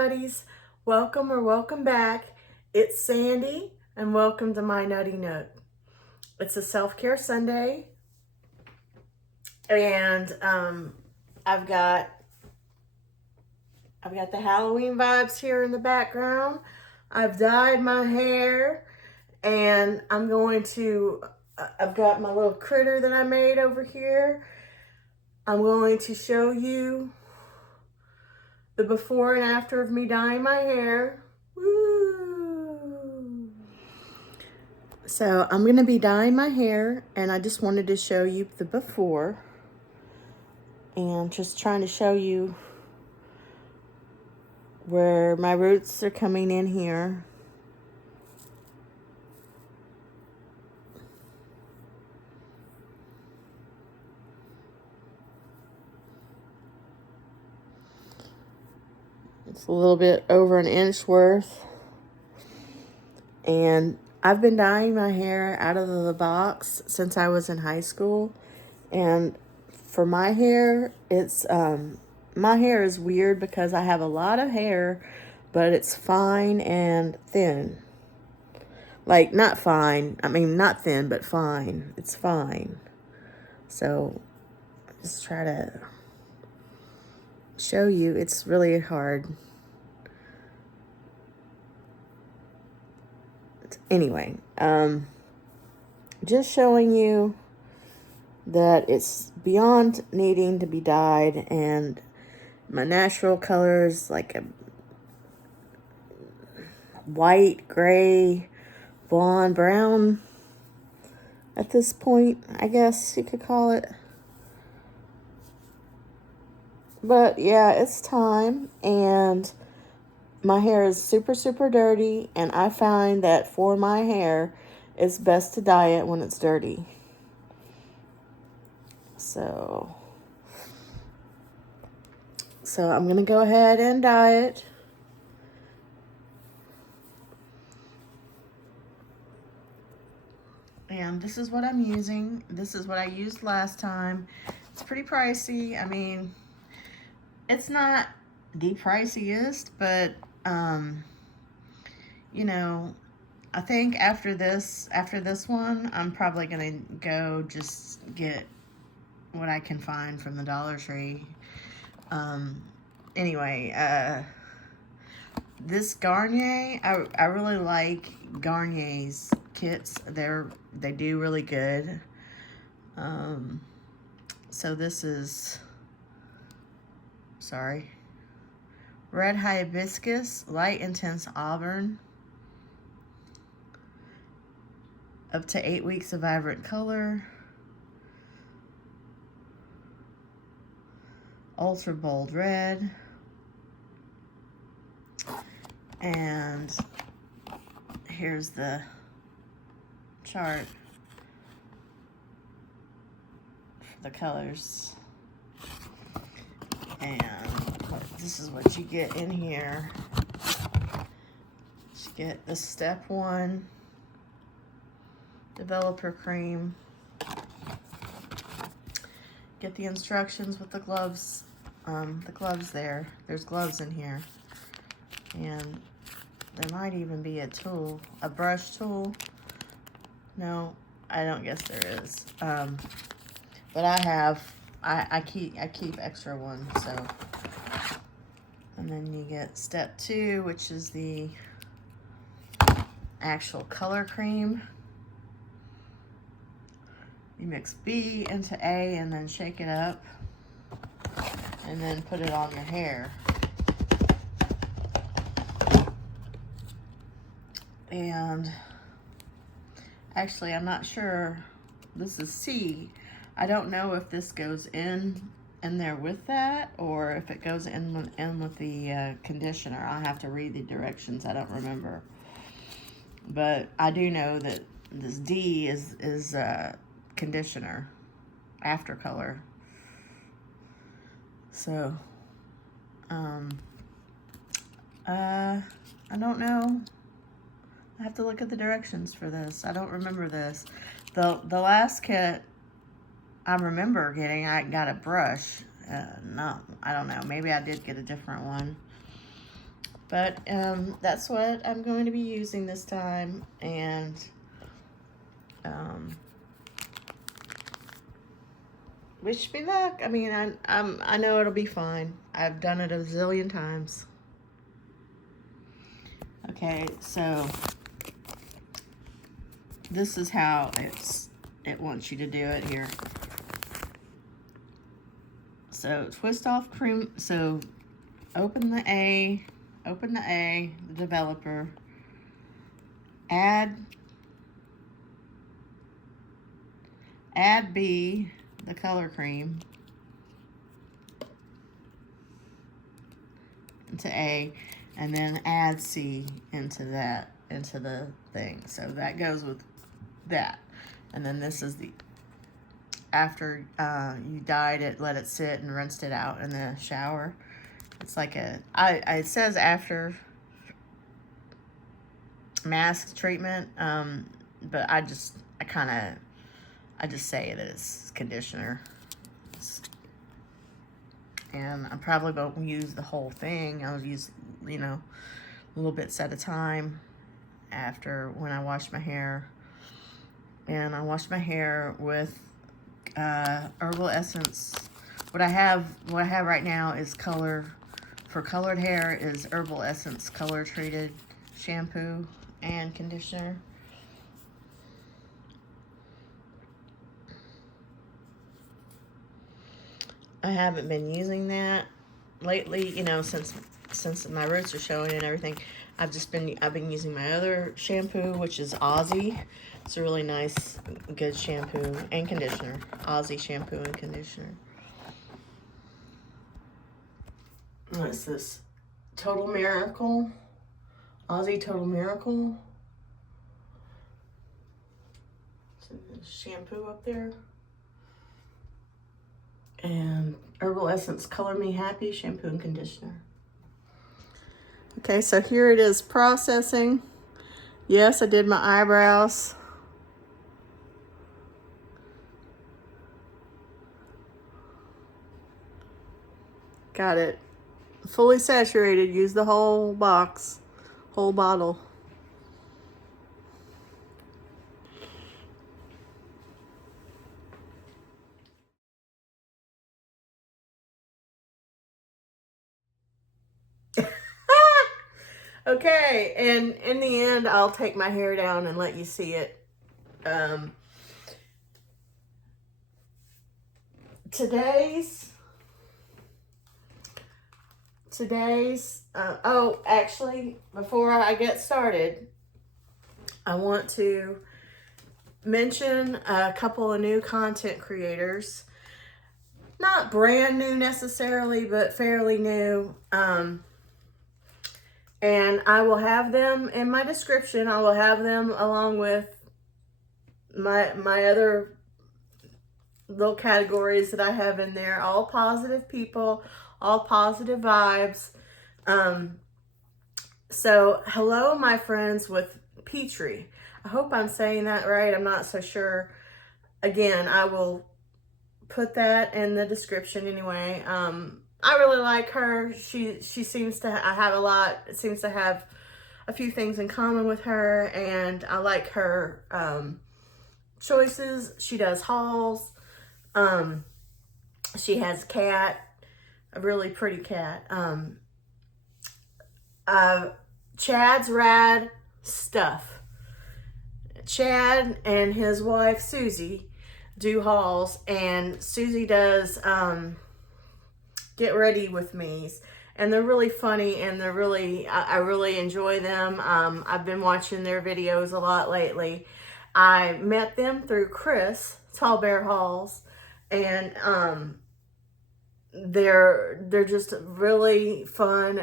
buddies. Welcome or welcome back. It's Sandy and welcome to my Nutty Nook. It's a self-care Sunday and I've got the Halloween vibes here in the background. I've dyed my hair and I've got my little critter that I made over here. I'm going to show you the before and after of me dyeing my hair. Woo! So I'm going to be dyeing my hair, and I just wanted to show you the before. And just trying to show you where my roots are coming in here. It's a little bit over an inch worth. And I've been dyeing my hair out of the box since I was in high school. And for my hair, my hair is weird because I have a lot of hair, but it's fine and thin. Like, not fine. I mean, not thin, but fine. It's fine. So, just try to show you. It's really hard. Anyway, just showing you that it's beyond needing to be dyed, and my natural colors like a white, gray, blonde, brown at this point, I guess you could call it. But yeah, it's time, and my hair is super, super dirty, and I find that for my hair, it's best to dye it when it's dirty. So I'm going to go ahead and dye it. And this is what I'm using. This is what I used last time. It's pretty pricey. I mean, it's not the priciest, but you know, I think after this one, I'm probably gonna go just get what I can find from the Dollar Tree. Anyway, this Garnier, I really like Garnier's kits. They do really good. So this is, Red Hibiscus, Light Intense Auburn. Up to 8 weeks of vibrant color. Ultra Bold Red. And here's the chart for the colors. And this is what you get in here. You get the step 1 developer cream. Get the instructions with the gloves. There. There's gloves in here. And there might even be a tool, a brush tool. No, I don't guess there is. But I keep extra ones, so. And then you get step 2, which is the actual color cream. You mix B into A and then shake it up and then put it on your hair. And actually, I'm not sure. This is C. I don't know if this goes in there with that, or if it goes in with the conditioner. I'll have to read the directions. I don't remember. But I do know that this D is conditioner, after color. So, I don't know. I have to look at the directions for this. I don't remember this. The last kit I remember getting, I got a brush. No, I don't know. Maybe I did get a different one. But that's what I'm going to be using this time. And wish me luck. I mean, I know it'll be fine. I've done it a zillion times. Okay, so this is how it wants you to do it here. So twist off cream. So open the A, the developer. Add B, the color cream, into A, and then add C into the thing. So that goes with that. And then this is the, after you dyed it, let it sit and rinsed it out in the shower. It's like it says after mask treatment, but I just say that it's conditioner. And I probably won't use the whole thing. I'll use, you know, little bits at a time after when I wash my hair. And I wash my hair with herbal essence. What I have right now is for colored hair is herbal essence color treated shampoo and conditioner. I haven't been using that lately, you know, since my roots are showing and everything. I've been using my other shampoo, which is Aussie. It's a really nice, good shampoo and conditioner. Aussie shampoo and conditioner. What's this? Total Miracle. Aussie Total Miracle. So shampoo up there. And Herbal Essence Color Me Happy shampoo and conditioner. Okay, so here it is processing. Yes, I did my eyebrows. Got it fully saturated. Use the whole box, whole bottle. Okay, and in the end, I'll take my hair down and let you see it. Oh, actually, before I get started, I want to mention a couple of new content creators. Not brand new necessarily, but fairly new. And I will have them in my description. I will have them along with my other little categories that I have in there. All positive people, all positive vibes. So hello, my friends with Petrie. I hope I'm saying that right. I'm not so sure. Again, I will put that in the description anyway. I really like her. She seems to seems to have a few things in common with her, and I like her choices. She does hauls. She has a cat, a really pretty cat. Chad's Rad Stuff. Chad and his wife Susie do hauls, and Susie does Get Ready With Me's, and they're really funny, and they're really I really enjoy them. I've been watching their videos a lot lately. I met them through Chris Tall Bear Hauls, and they're just a really fun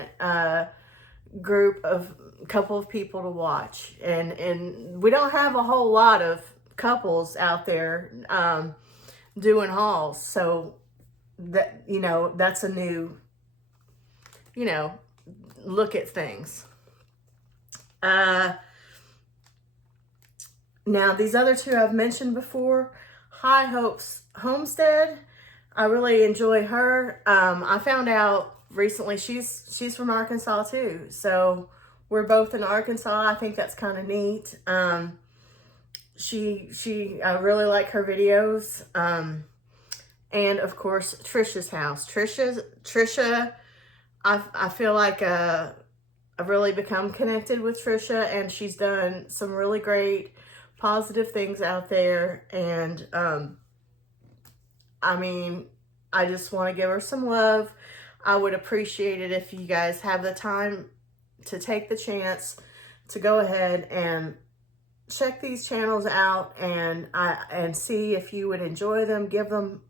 group of couple of people to watch, and we don't have a whole lot of couples out there doing hauls, so that, you know, that's a new, you know, look at things. Now these other two I've mentioned before. High Hopes Homestead, I really enjoy her. I found out recently she's from Arkansas too. So we're both in Arkansas. I think that's kind of neat. I really like her videos. And of course, Trisha's house. Trisha, I feel like I've really become connected with Trisha, and she's done some really great positive things out there. And I mean, I just want to give her some love. I would appreciate it if you guys have the time to take the chance to go ahead and check these channels out and see if you would enjoy them. Give them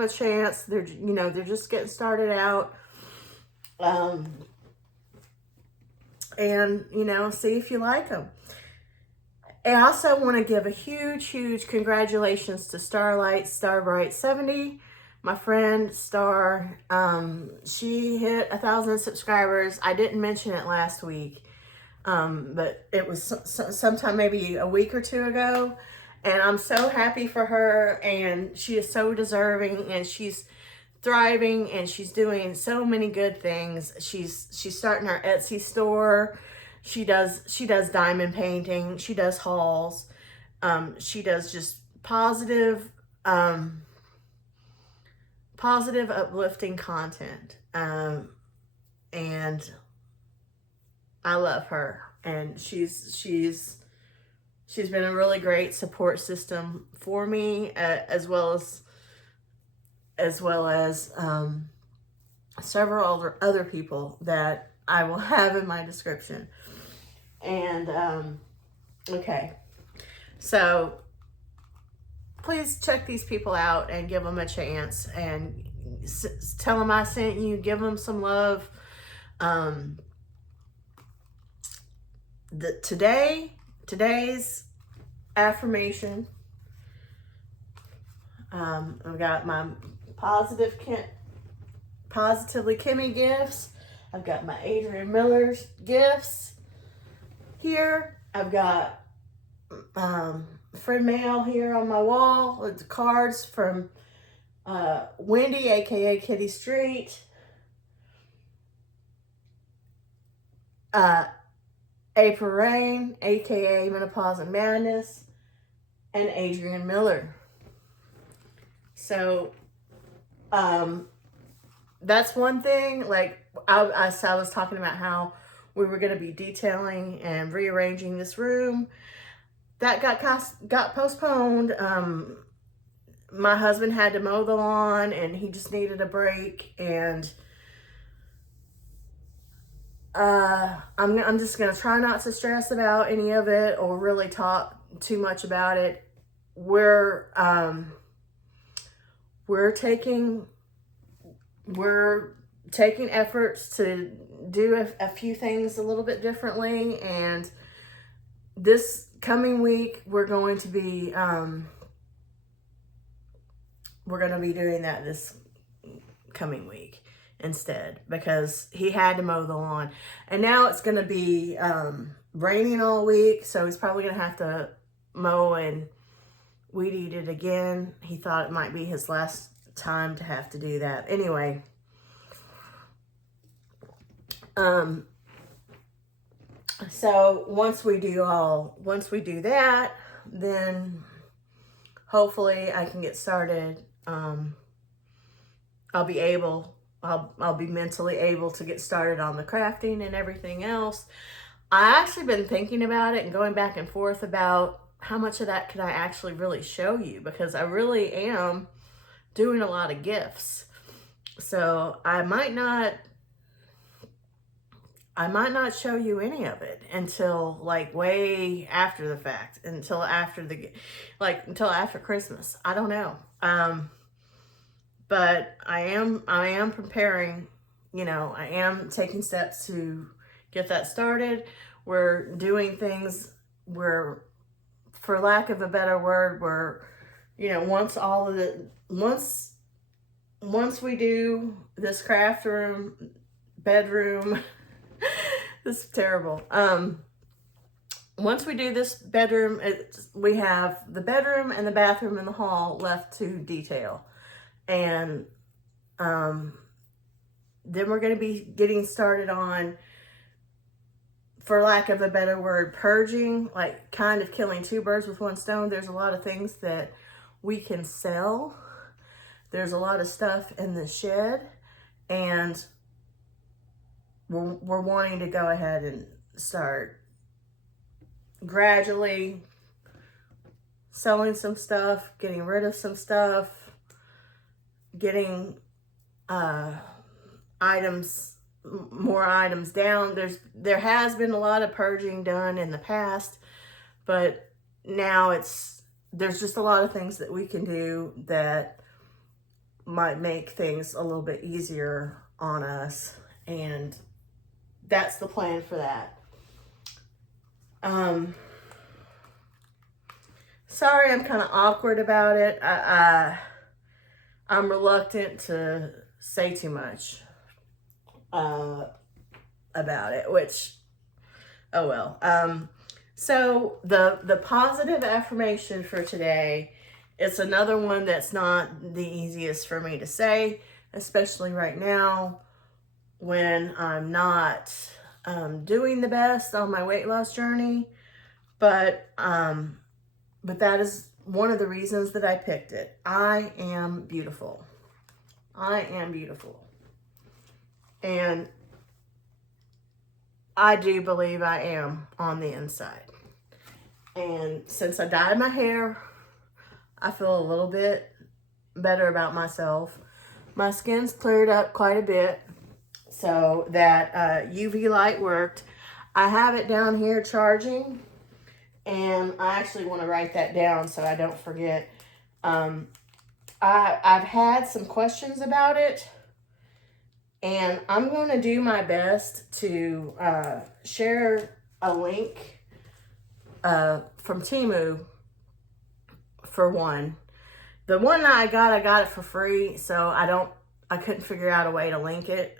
a chance. They're just getting started out. And see if you like them. I also want to give a huge congratulations to Starbright70, my friend Star. She hit 1,000 subscribers. I didn't mention it last week, but it was sometime maybe a week or two ago, and I'm so happy for her. And she is so deserving, and she's thriving, and she's doing so many good things. She's starting her Etsy store. She does diamond painting. She does hauls. She does just positive, uplifting content. And I love her. And she's been a really great support system for me, as well as several other people that I will have in my description. And okay, so please check these people out and give them a chance, and tell them I sent you. Give them some love. Today's affirmation. I've got my Positively Kimmy gifts. I've got my Adrian Miller's gifts here. I've got friend mail here on my wall with the cards from Wendy, aka Kitty Street, April Rain, aka Menopause and Madness, and Adrian Miller. So that's one thing. Like I was talking about how we were going to be detailing and rearranging this room. That got postponed. My husband had to mow the lawn, and he just needed a break. And I'm just going to try not to stress about any of it or really talk too much about it. We're taking efforts to do a few things a little bit differently, and this coming week we're going to be doing that this coming week instead, because he had to mow the lawn, and now it's going to be raining all week, so he's probably going to have to mow and weed eat it again. He thought it might be his last time to have to do that. Anyway, so once we do that, then hopefully I can get started. I'll be mentally able to get started on the crafting and everything else. I actually been thinking about it and going back and forth about how much of that could I actually really show you, because I really am doing a lot of gifts. So I might not show you any of it until like way after the fact, until after Christmas. I don't know. But I am preparing, I am taking steps to get that started. We're doing things where, for lack of a better word, once we do this craft room, bedroom, this is terrible. Once we do this bedroom, we have the bedroom and the bathroom and the hall left to detail. And then we're going to be getting started on, for lack of a better word, purging, like kind of killing two birds with one stone. There's a lot of things that we can sell. There's a lot of stuff in the shed, and we're wanting to go ahead and start gradually selling some stuff, getting rid of some stuff, getting more items down. There has been a lot of purging done in the past, but now there's just a lot of things that we can do that might make things a little bit easier on us, and that's the plan for that. Sorry, I'm kind of awkward about it. I'm reluctant to say too much about it, which, oh well. So the positive affirmation for today, it's another one that's not the easiest for me to say, especially right now when I'm not doing the best on my weight loss journey. But that is one of the reasons that I picked it. I am beautiful. I am beautiful. And I do believe I am on the inside. And since I dyed my hair, I feel a little bit better about myself. My skin's cleared up quite a bit, so that UV light worked. I have it down here charging, and I actually want to write that down so I don't forget. I've had some questions about it, and I'm going to do my best to share a link from Temu for one. The one that I got it for free, so I couldn't figure out a way to link it.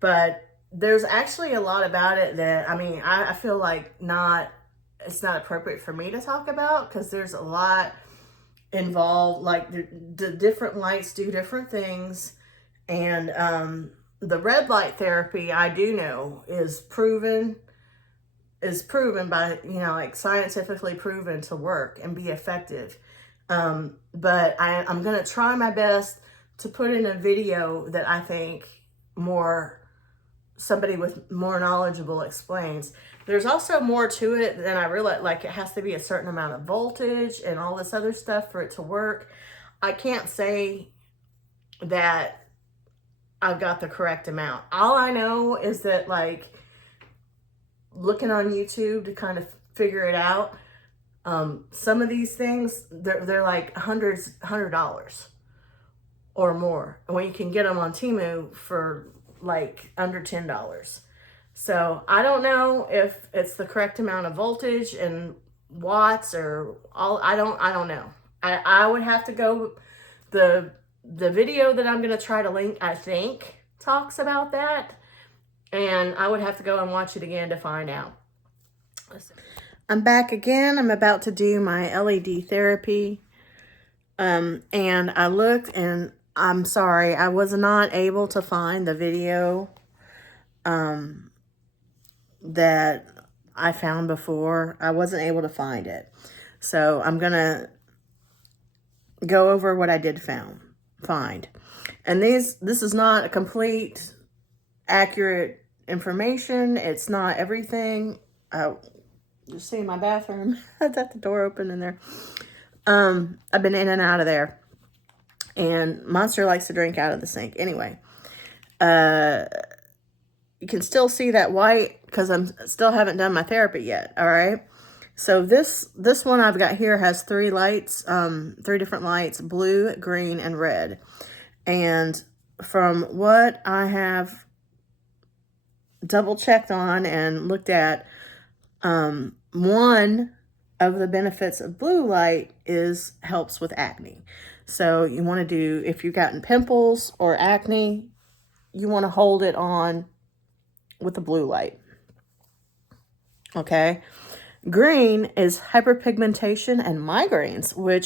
But there's actually a lot about it that, I mean, I feel like it's not appropriate for me to talk about, because there's a lot involved. Like the different lights do different things, and the red light therapy, I do know, is proven by, like scientifically proven to work and be effective. But I'm going to try my best to put in a video that I think somebody with more knowledgeable explains. There's also more to it than I realize. Like, it has to be a certain amount of voltage and all this other stuff for it to work. I can't say that I've got the correct amount. All I know is that, like, looking on YouTube to kind of figure it out, some of these things, they're like $100 or more, when you can get them on Temu for like under $10. So I don't know if it's the correct amount of voltage and watts or all. I don't know. I would have to go. The video that I'm going to try to link, I think, talks about that, and I would have to go and watch it again to find out. I'm back again. I'm about to do my LED therapy. And I looked, and I'm sorry, I was not able to find the video that I found before. I wasn't able to find it. So I'm going to go over what I did find. And this is not a complete, accurate information. It's not everything. Just see my bathroom. I got the door open in there. I've been in and out of there. And Monster likes to drink out of the sink. Anyway, you can still see that white because I'm still haven't done my therapy yet. All right. So this one I've got here has three lights, 3 different lights: blue, green, and red. And from what I have double checked on and looked at, one of the benefits of blue light helps with acne. So you want to do, if you've gotten pimples or acne, you want to hold it on with the blue light. Okay. Green is hyperpigmentation and migraines, and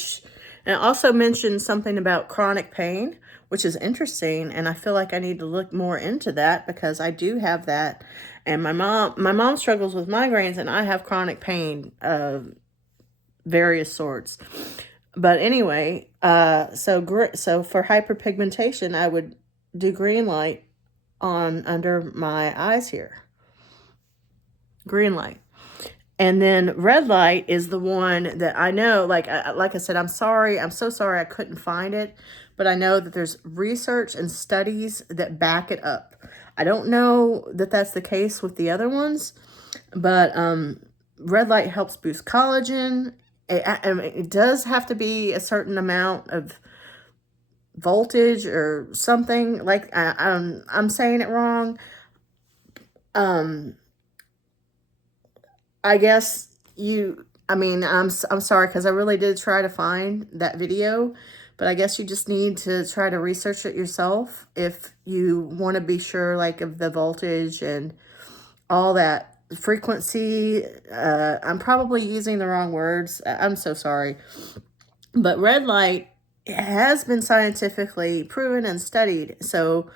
it also mentions something about chronic pain, which is interesting. And I feel like I need to look more into that because I do have that. And my mom struggles with migraines, and I have chronic pain of various sorts. But anyway, so for hyperpigmentation, I would do green light on under my eyes here. Green light. And then red light is the one that I know, like I said, I'm so sorry I couldn't find it, but I know that there's research and studies that back it up. I don't know that that's the case with the other ones, but red light helps boost collagen. It does have to be a certain amount of voltage or something. Like I'm saying it wrong. I guess I'm sorry because I really did try to find that video, but I guess you just need to try to research it yourself if you want to be sure, like, of the voltage and all that frequency. I'm probably using the wrong words. I'm so sorry. But red light has been scientifically proven and studied. So,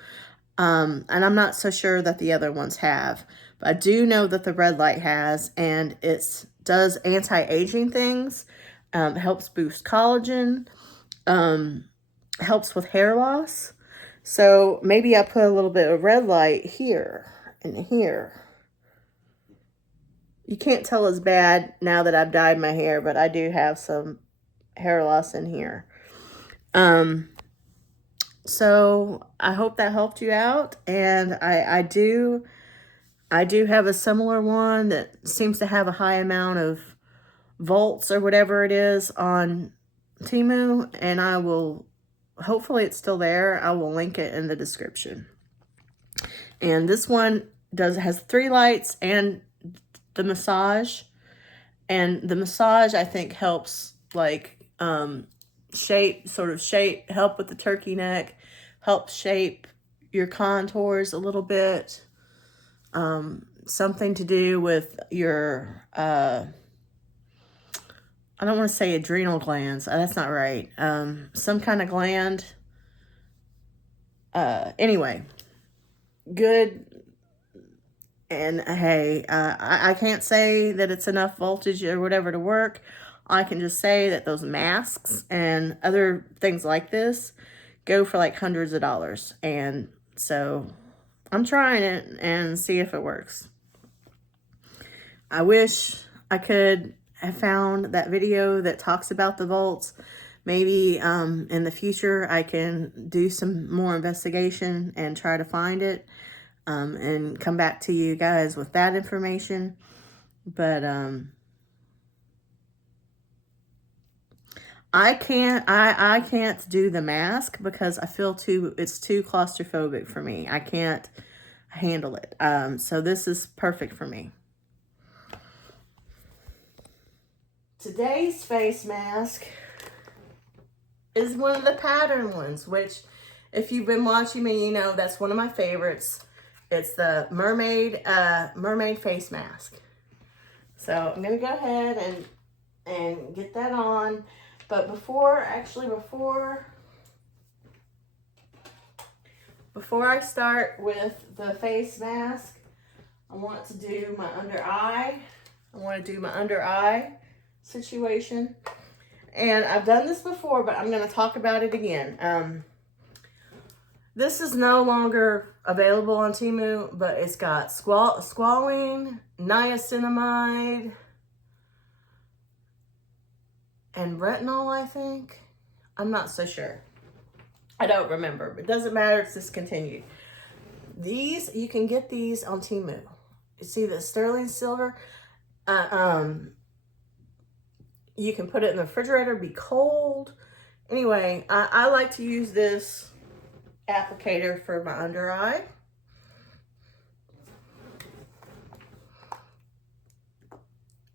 and I'm not so sure that the other ones have. But I do know that the red light has, and it does anti-aging things, helps boost collagen, helps with hair loss. So maybe I put a little bit of red light here and here. You can't tell as bad now that I've dyed my hair, but I do have some hair loss in here. So I hope that helped you out. And I do have a similar one that seems to have a high amount of volts or whatever it is on Temu, and I will, hopefully it's still there. I will link it in the description. And this one has 3 lights and the massage. And the massage, I think, helps, like, help with the turkey neck, help shape your contours a little bit. Something to do with your, I don't want to say adrenal glands. That's not right. Some kind of gland. Anyway, good. And hey, I can't say that it's enough voltage or whatever to work. I can just say that those masks and other things like this go for like hundreds of dollars. And so I'm trying it and see if it works. I wish I could have found that video that talks about the volts. Maybe in the future I can do some more investigation and try to find it. And come back to you guys with that information. But I can't do the mask because I feel it's too claustrophobic for me. I can't handle it. So this is perfect for me. Today's face mask is one of the pattern ones, which if you've been watching me, you know that's one of my favorites. It's the mermaid face mask. So I'm gonna go ahead and get that on. But before I start with the face mask, I want to do my under eye. I want to do my under eye situation. And I've done this before, but I'm gonna talk about it again. This is no longer available on Temu, but it's got squalene, niacinamide, and retinol, I think. I'm not so sure. I don't remember, but it doesn't matter. It's discontinued. These, you can get these on Temu. You see the sterling silver? You can put it in the refrigerator, be cold. Anyway, I like to use this applicator for my under eye.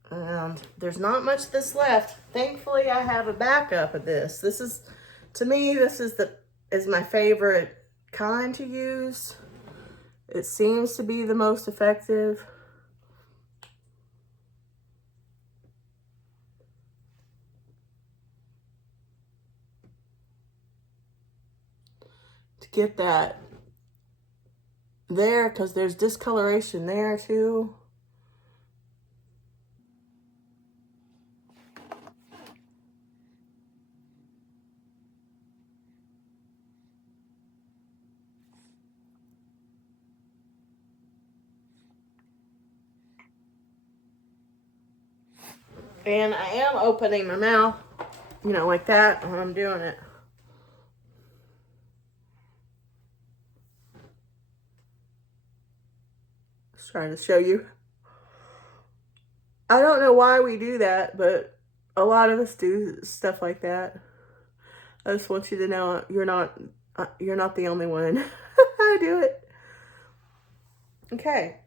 And there's not much that's left. Thankfully, I have a backup of this. This is, to me, this is my favorite kind to use. It seems to be the most effective. get that there because there's discoloration there too. And I am opening my mouth, you know, like that when I'm doing it. Just trying to show you. I don't know why we do that, but a lot of us do stuff like that. I just want you to know you're not the only one. I do it. Okay.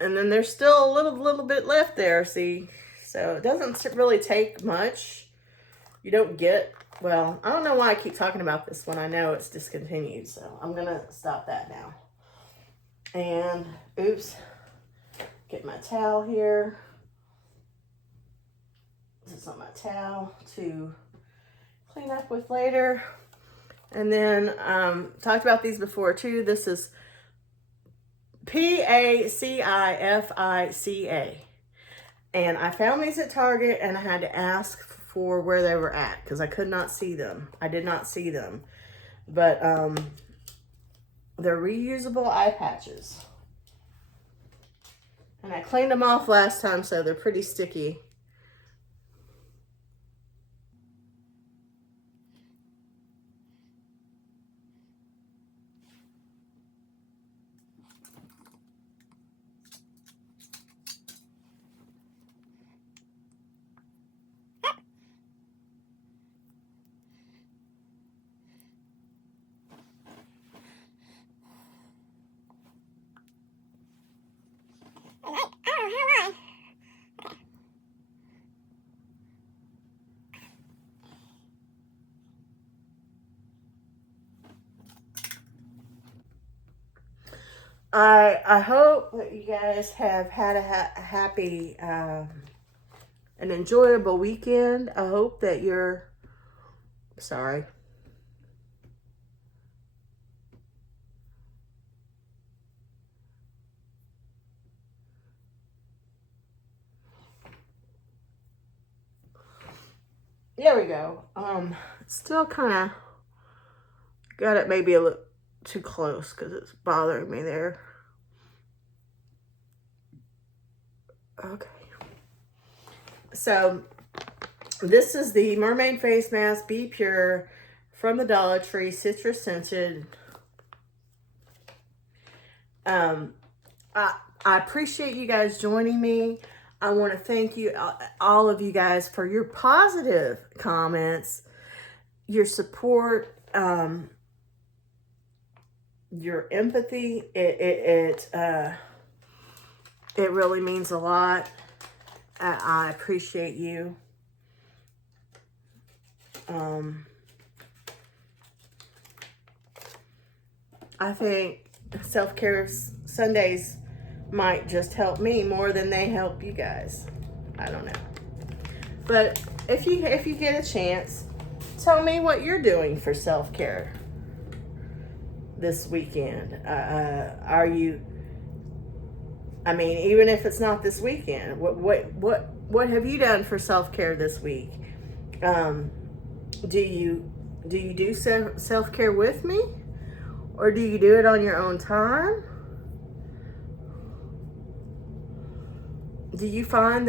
And then there's still a little bit left there, see? So it doesn't really take much. You don't get, well, I don't know why I keep talking about this when I know it's discontinued. So I'm going to stop that now. And, oops, get my towel here. This is on my towel to clean up with later. And then, talked about these before too. This is Pacifica. And I found these at Target and I had to ask for where they were at because I could not see them. I did not see them. But they're reusable eye patches. And I cleaned them off last time, so they're pretty sticky. I hope that you guys have had a happy an enjoyable weekend. I hope that you're sorry. There we go. Still kind of got it maybe a little too close because it's bothering me there. Okay. So this is the Mermaid Face Mask Be Pure from the Dollar Tree, citrus scented. I appreciate you guys joining me. I want to thank you, all of you guys, for your positive comments, your support, your empathy. It really means a lot. I appreciate you. I think self-care Sundays might just help me more than they help you guys. I don't know. But if you get a chance, tell me what you're doing for self-care this weekend. Are you, I mean, even if it's not this weekend, what have you done for self-care this week? Do you do self-care with me? Or do you do it on your own time? Do you find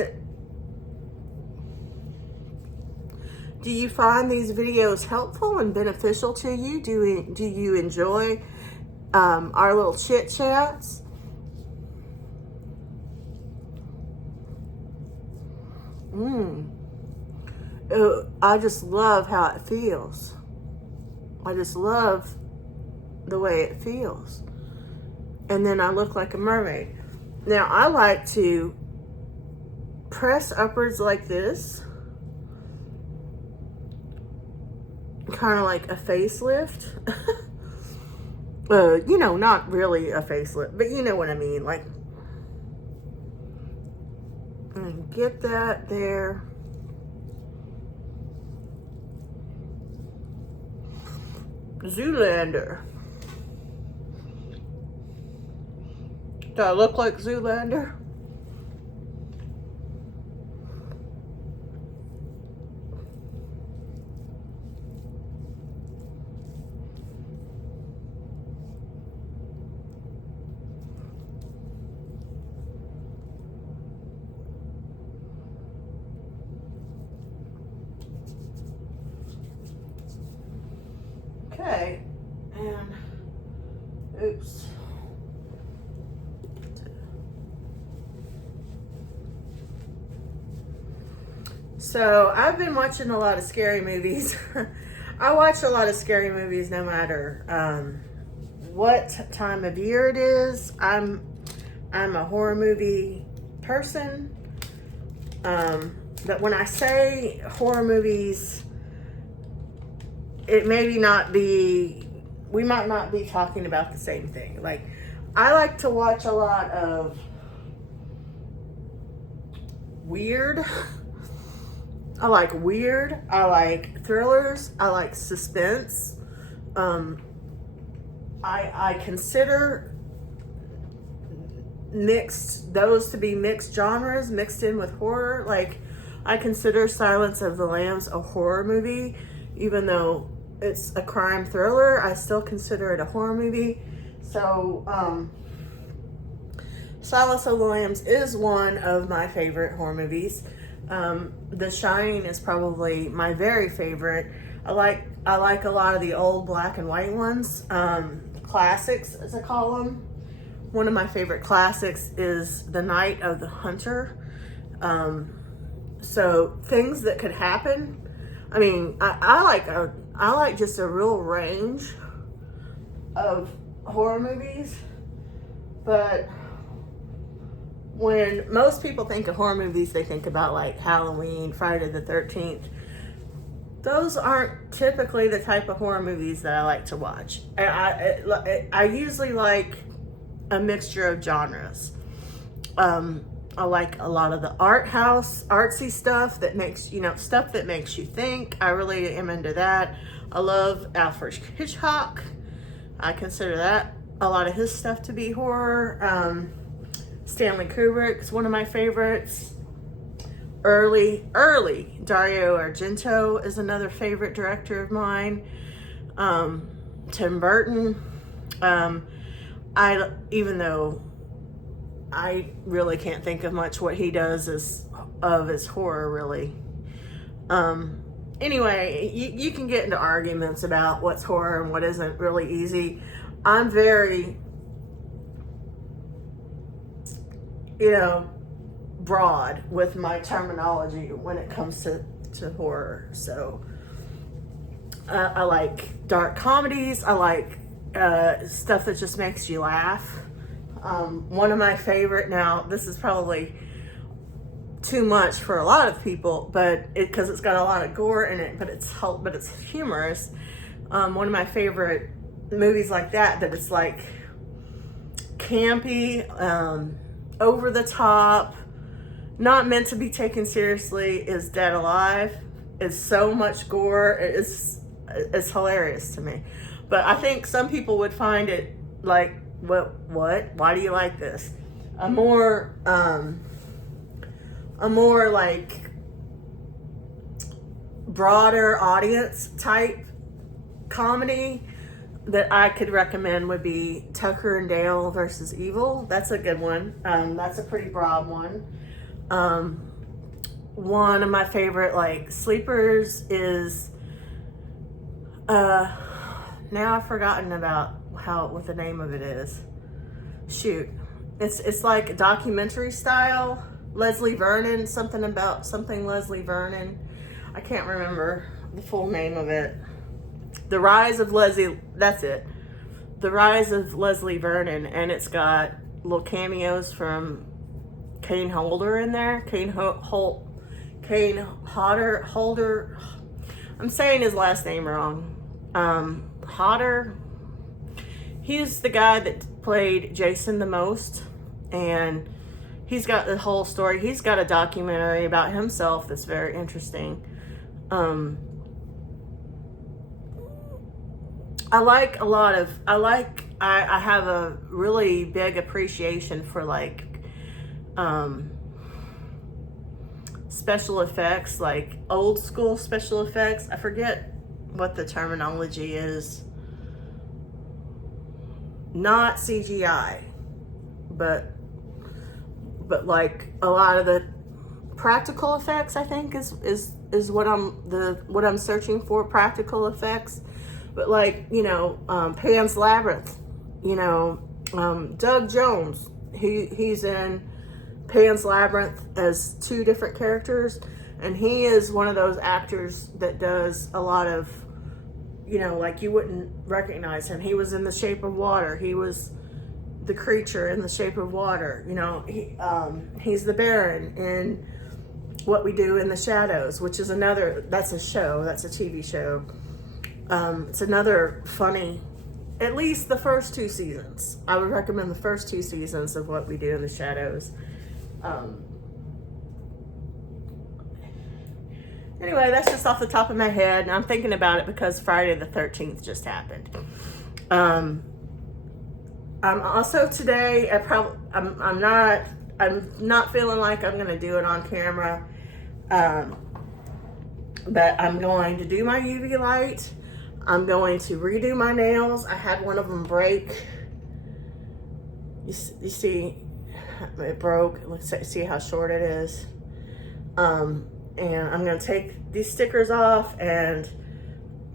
these videos helpful and beneficial to you? Do you enjoy our little chit chats? I just love how it feels. I just love the way it feels. And then I look like a mermaid. Now I like to press upwards like this, kind of like a facelift. You know, not really a facelift, but you know what I mean. Like, and get that there. Zoolander. Do I look like Zoolander? Okay, and oops. So I've been watching a lot of scary movies. I watch a lot of scary movies no matter what time of year it is. I'm a horror movie person. But when I say horror movies, it maybe not be, we might not be talking about the same thing. Like, I like to watch a lot of weird. I like weird. I like thrillers. I like suspense. I consider those to be mixed genres, mixed in with horror. Like, I consider Silence of the Lambs a horror movie, even though it's a crime thriller. I still consider it a horror movie. So, Silence of the Lambs is one of my favorite horror movies. The Shining is probably my very favorite. I like a lot of the old black and white ones, classics as I call them. One of my favorite classics is The Night of the Hunter. So things that could happen. I mean, I like just a real range of horror movies, but when most people think of horror movies, they think about like Halloween, Friday the 13th. Those aren't typically the type of horror movies that I like to watch. I usually like a mixture of genres. I like a lot of the art house, artsy stuff that makes, stuff that makes you think. I really am into that. I love Alfred Hitchcock. I consider that a lot of his stuff to be horror. Stanley Kubrick is one of my favorites. Early Dario Argento is another favorite director of mine. Tim Burton. Even though I really can't think of much what he does as horror, really. Anyway, you can get into arguments about what's horror and what isn't really easy. I'm very, broad with my terminology when it comes to horror. So I like dark comedies. I like stuff that just makes you laugh. One of my favorite, now this is probably too much for a lot of people, but because it's got a lot of gore in it, but it's humorous. One of my favorite movies like that it's like campy, over the top, not meant to be taken seriously, is Dead Alive. It's so much gore. It's hilarious to me. But I think some people would find it like, what? Why do you like this? A more like broader audience type comedy that I could recommend would be Tucker and Dale versus Evil. That's a good one. That's a pretty broad one. One of my favorite like sleepers is now I've forgotten about what the name of it is. Shoot. It's like a documentary style. Leslie Vernon, something Leslie Vernon. I can't remember the full name of it. The Rise of Leslie, that's it. The Rise of Leslie Vernon, and it's got little cameos from Kane Holder in there. Kane Holder. I'm saying his last name wrong. Hodder. He's the guy that played Jason the most, and he's got the whole story. He's got a documentary about himself that's very interesting. like a lot of, I have a really big appreciation for like special effects, like old school special effects. I forget what the terminology is. Not CGI, but like a lot of the practical effects, I think is what I'm searching for, practical effects. But like, you know, Pan's Labyrinth, you know, Doug Jones, he's in Pan's Labyrinth as two different characters, and he is one of those actors that does a lot of, you know, like you wouldn't recognize him. He was in The Shape of Water. He was the creature in The Shape of Water. You know, he's the Baron in What We Do in the Shadows, which is that's a show, that's a TV show. It's another funny, at least the first 2 seasons. I would recommend the first 2 seasons of What We Do in the Shadows. Anyway, that's just off the top of my head, and I'm thinking about it because Friday the 13th just happened. I'm also today, I'm not feeling like I'm gonna do it on camera, but I'm going to do my UV light. I'm going to redo my nails. I had one of them break. You see, it broke. Let's see how short it is. And I'm gonna take these stickers off and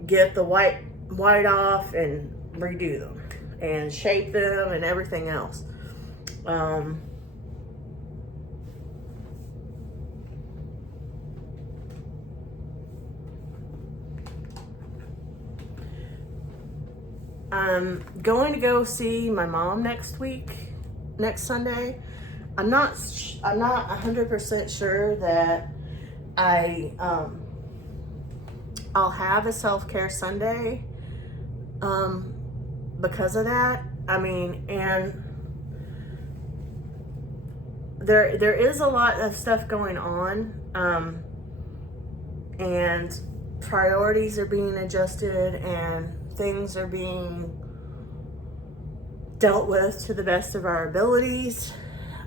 get the white off and redo them and shape them and everything else. I'm going to go see my mom next Sunday. I'm not 100% sure that I'll have a self-care Sunday because of that. I mean, and there is a lot of stuff going on, and priorities are being adjusted and things are being dealt with to the best of our abilities.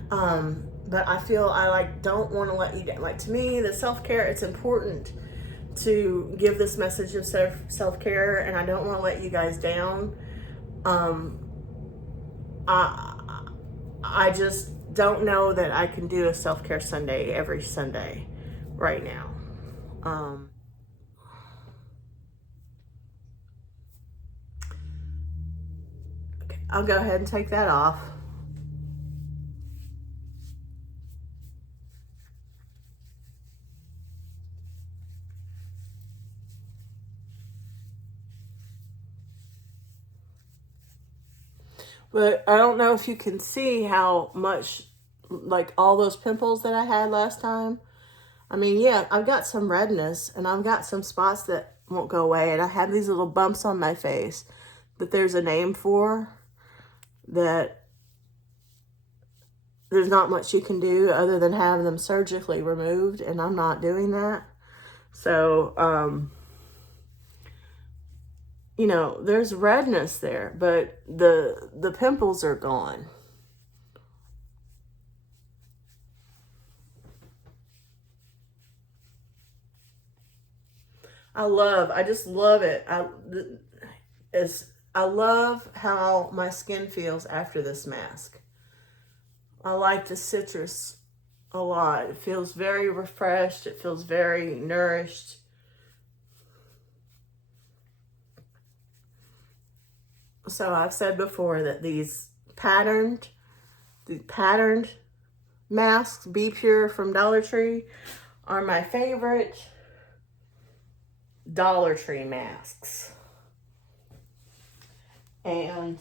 But I feel I don't want to let you down. Like, to me, the self-care, it's important to give this message of self-care, and I don't want to let you guys down. I just don't know that I can do a self-care Sunday every Sunday right now. Okay, I'll go ahead and take that off. But I don't know if you can see how much, like, all those pimples that I had last time. I mean, yeah, I've got some redness and I've got some spots that won't go away, and I have these little bumps on my face that there's a name for, that there's not much you can do other than have them surgically removed, and I'm not doing that. So, you know, there's redness there, but the pimples are gone. I just love it. I love how my skin feels after this mask. I like the citrus a lot. It feels very refreshed. It feels very nourished. So I've said before that these patterned masks, Be Pure from Dollar Tree, are my favorite Dollar Tree masks. And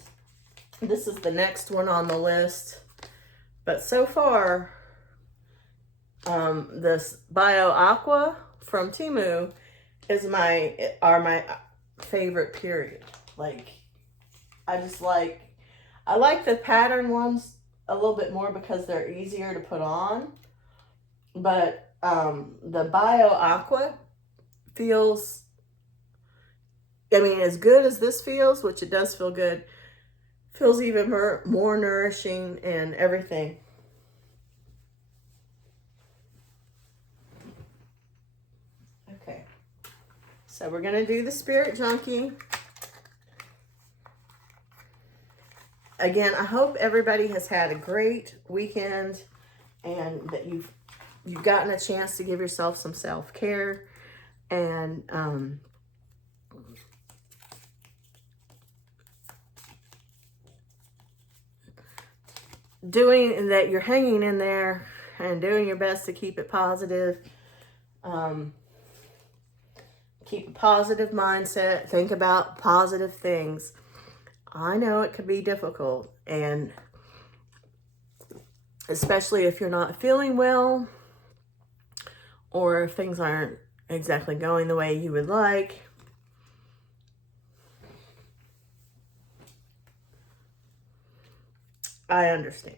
this is the next one on the list. But so far, this Bio Aqua from Temu are my favorite, period. Like, I like the pattern ones a little bit more because they're easier to put on. But the Bio Aqua feels, I mean, as good as this feels, which it does feel good, feels even more nourishing and everything. Okay, so we're gonna do the Spirit Junkie. Again, I hope everybody has had a great weekend and that you've gotten a chance to give yourself some self-care and doing that. You're hanging in there and doing your best to keep it positive. Keep a positive mindset. Think about positive things. I know it can be difficult, and especially if you're not feeling well or if things aren't exactly going the way you would like. I understand.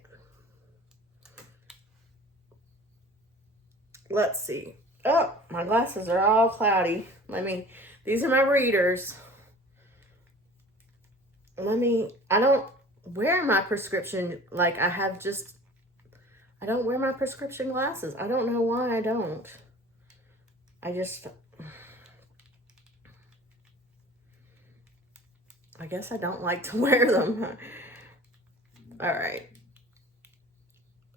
Let's see. Oh, my glasses are all cloudy. These are my readers. I don't wear my prescription, like I don't wear my prescription glasses. I don't know why I don't. I guess I don't like to wear them. All right.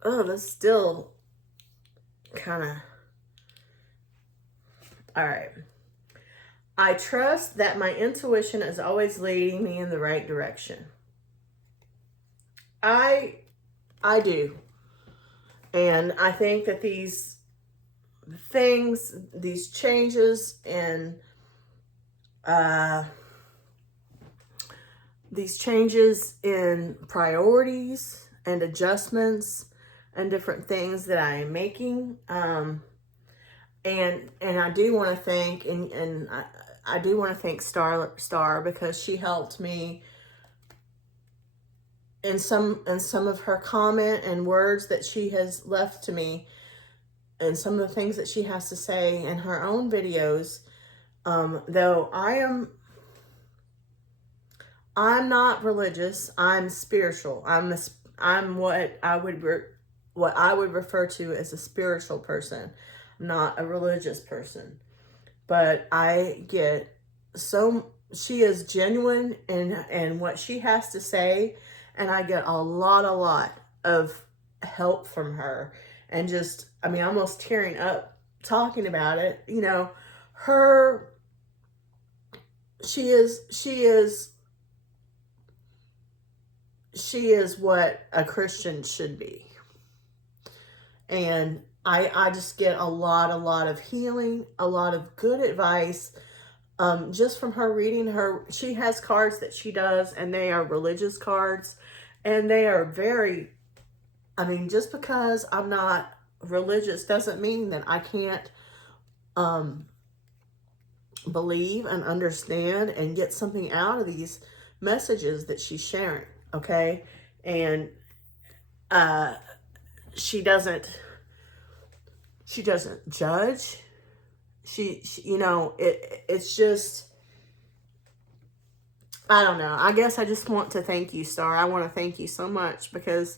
Oh, that's still kind of... All right. I trust that my intuition is always leading me in the right direction. I do. And I think that these things, these changes in priorities and adjustments and different things that I am making, and I do want to thank I do want to thank Star because she helped me in some of her comment and words that she has left to me, and some of the things that she has to say in her own videos. Though I'm not religious, I'm spiritual. I'm what I would refer to as a spiritual person, not a religious person. But she is genuine in what she has to say, and I get a lot of help from her, and almost tearing up talking about it. You know, she is what a Christian should be. And I just get a lot of healing, a lot of good advice, just from her reading her. She has cards that she does, and they are religious cards, and they are very, just because I'm not religious doesn't mean that I can't believe and understand and get something out of these messages that she's sharing. Okay. And she doesn't judge. She it's just, I don't know. I guess I just want to thank you, Star. I want to thank you so much because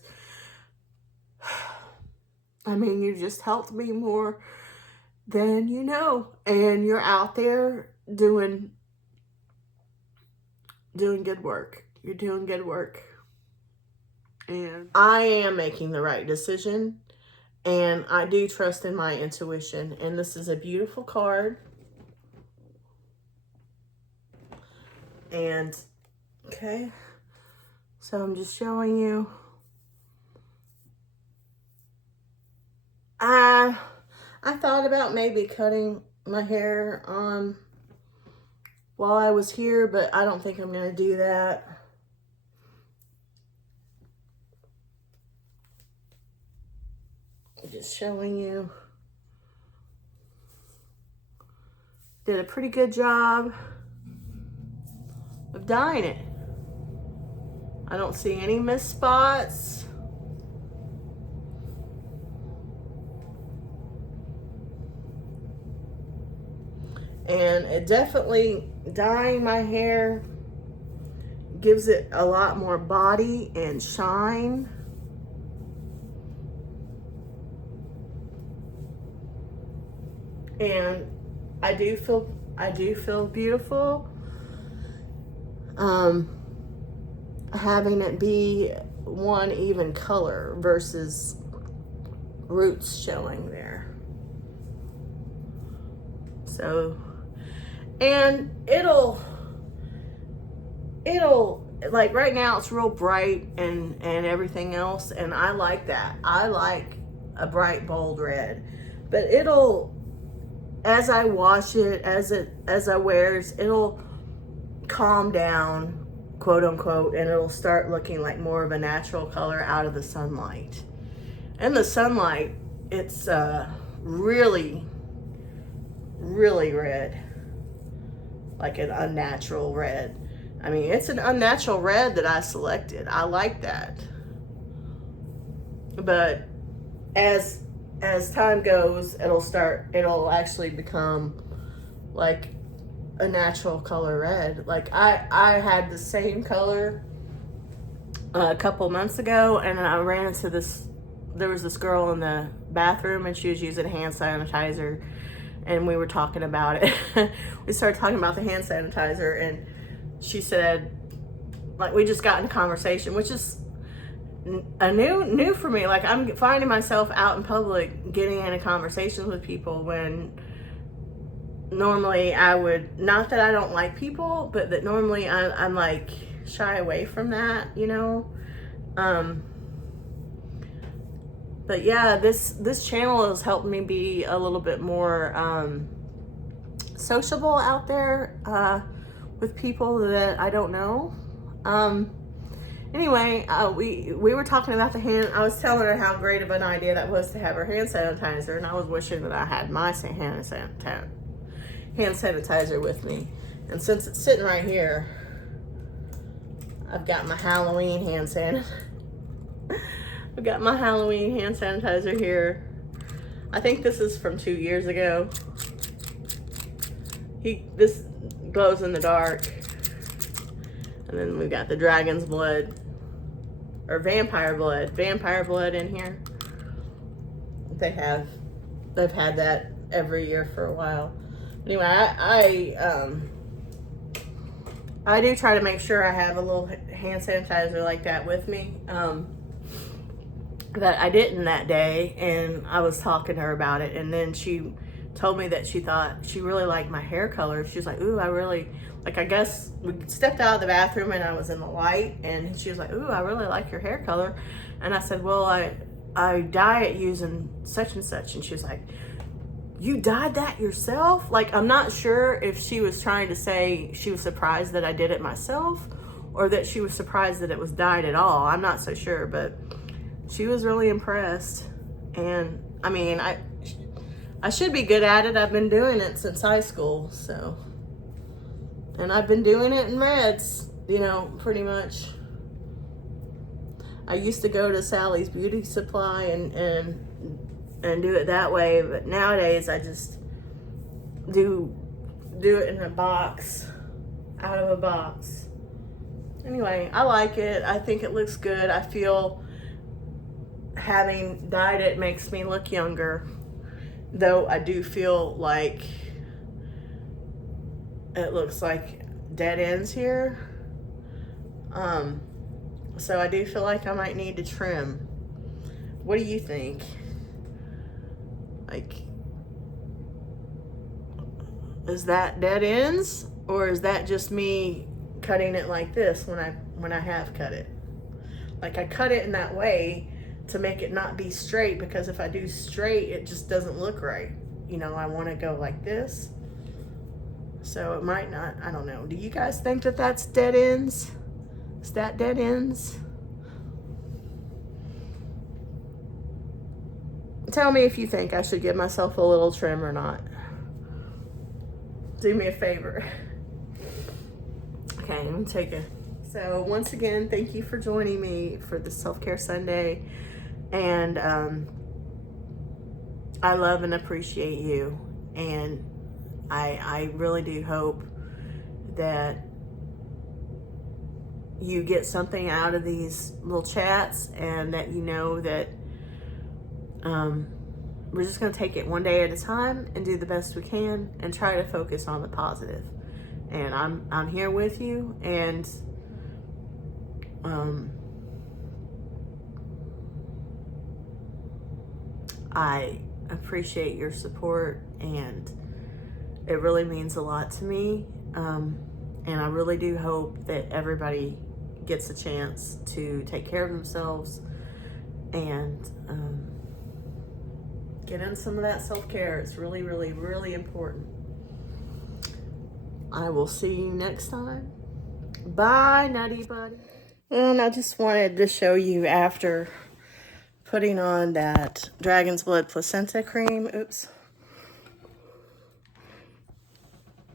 you just helped me more than you know, and you're out there doing good work. You're doing good work. And I am making the right decision, and I do trust in my intuition. And this is a beautiful card. And, okay, so I'm just showing you. I thought about maybe cutting my hair while I was here, but I don't think I'm going to do that. Just showing you. Did a pretty good job of dyeing it. I don't see any missed spots. And it definitely, dyeing my hair gives it a lot more body and shine. And I do feel beautiful. Having it be one even color versus roots showing there. So, and it'll like right now it's real bright and everything else, and I like that. I like a bright bold red, but it'll, as I wash it, as I wears, it'll calm down, quote unquote, and it'll start looking like more of a natural color out of the sunlight. In the sunlight, it's really, really red, like an unnatural red. I mean, it's an unnatural red that I selected. I like that. But as time goes, it'll actually become like a natural color red. Like I had the same color a couple months ago, and I ran into this, there was this girl in the bathroom and she was using hand sanitizer, and we were talking about it. We started talking about the hand sanitizer, and she said, like, we just got in a conversation, which is a new for me. Like, I'm finding myself out in public getting into conversations with people when normally I would, not that I don't like people, but that normally I'm like shy away from that, you know. But yeah, this channel has helped me be a little bit more sociable out there with people that I don't know. Anyway, we were talking about the hand. I was telling her how great of an idea that was to have her hand sanitizer, and I was wishing that I had my hand sanitizer with me. And since it's sitting right here, I've got my Halloween hand sanitizer. I've got my Halloween hand sanitizer here. I think this is from 2 years ago. This glows in the dark. And then we've got the dragon's blood, or vampire blood in here. They've had that every year for a while. Anyway, I do try to make sure I have a little hand sanitizer like that with me. That I didn't that day, and I was talking to her about it, and then she told me that she thought she really liked my hair color. She was like, ooh, I really, like, I guess we stepped out of the bathroom and I was in the light, and she was like, ooh, I really like your hair color. And I said, well, I dye it using such and such. And she was like, you dyed that yourself? Like, I'm not sure if she was trying to say she was surprised that I did it myself, or that she was surprised that it was dyed at all. I'm not so sure, but she was really impressed. And I mean, I should be good at it. I've been doing it since high school, so. And I've been doing it in reds, you know, pretty much. I used to go to Sally's Beauty Supply and do it that way, but nowadays I just do it in a box, out of a box. Anyway, I like it. I think it looks good. I feel having dyed it makes me look younger, though I do feel like it looks like dead ends here. So I do feel like I might need to trim. What do you think? Like, is that dead ends, or is that just me cutting it like this when I have cut it? Like, I cut it in that way to make it not be straight, because if I do straight, it just doesn't look right. You know, I want to go like this. So it might not, I don't know. Do you guys think that that's dead ends? Is that dead ends? Tell me if you think I should give myself a little trim or not. Do me a favor. Okay, I'm gonna take a. So once again, thank you for joining me for the Self-Care Sunday. And I love and appreciate you. And I really do hope that you get something out of these little chats, and that you know that we're just going to take it one day at a time and do the best we can and try to focus on the positive. And I'm here with you, and I appreciate your support, and it really means a lot to me. And I really do hope that everybody gets a chance to take care of themselves and get in some of that self-care. It's really, really, really important. I will see you next time. Bye, Nutty Buddy. And I just wanted to show you after putting on that Dragon's Blood Placenta cream. Oops.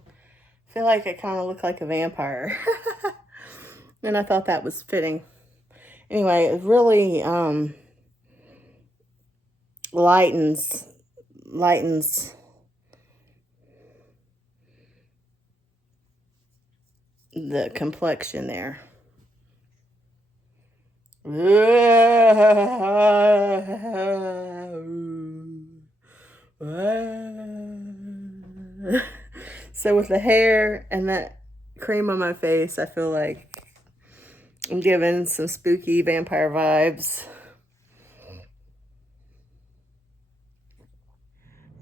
I feel like I kind of look like a vampire. And I thought that was fitting. Anyway, it really lightens the complexion there. So with the hair and that cream on my face, I feel like I'm giving some spooky vampire vibes.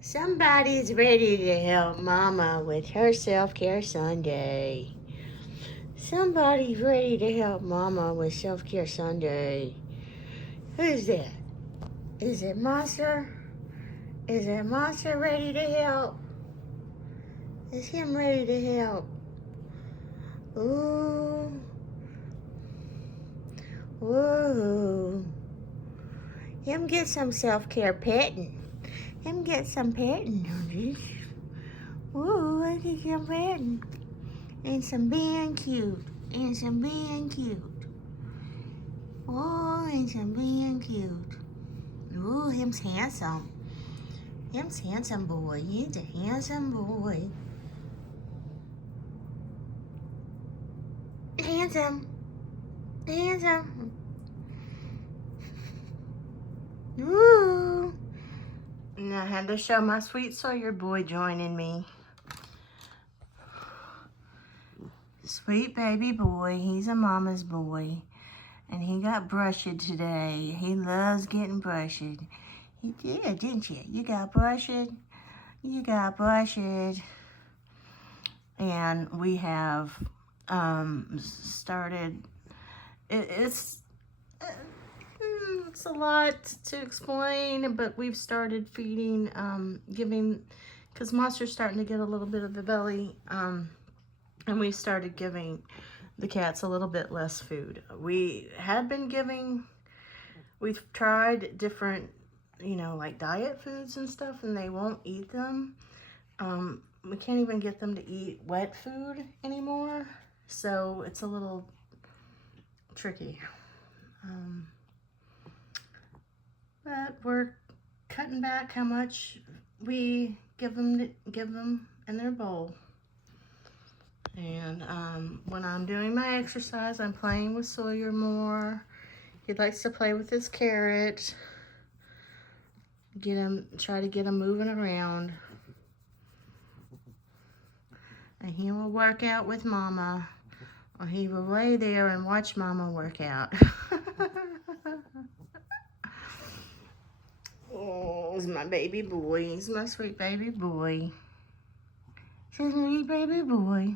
Somebody's ready to help Mama with her self-care Sunday. Somebody's ready to help Mama with self-care Sunday. Who's that? Is it Monster? Is it Monster ready to help? Is him ready to help? Ooh. Ooh. Him get some self-care petting. Him get some petting. Ooh, I get some petting. And some being cute. And some being cute. Oh, and some being cute. Ooh, him's handsome. Him's handsome boy. He's a handsome boy. Handsome. Handsome. Ooh. And I had to show my sweet Sawyer boy joining me. Sweet baby boy. He's a mama's boy. And he got brushed today. He loves getting brushed. You did, didn't you? You got brushed. You got brushed. And we have started. It's a lot to explain, but we've started feeding, giving, because Monster's starting to get a little bit of the belly, and we started giving the cats a little bit less food. We had been giving, we've tried different, you know, like diet foods and stuff, and they won't eat them. We can't even get them to eat wet food anymore, so it's a little tricky. But we're cutting back how much we give them in their bowl. And when I'm doing my exercise, I'm playing with Sawyer more. He likes to play with his carrot. Try to get him moving around. And he will work out with Mama, or he will lay there and watch Mama work out. Oh, he's my baby boy. He's my sweet baby boy. He's my sweet baby boy.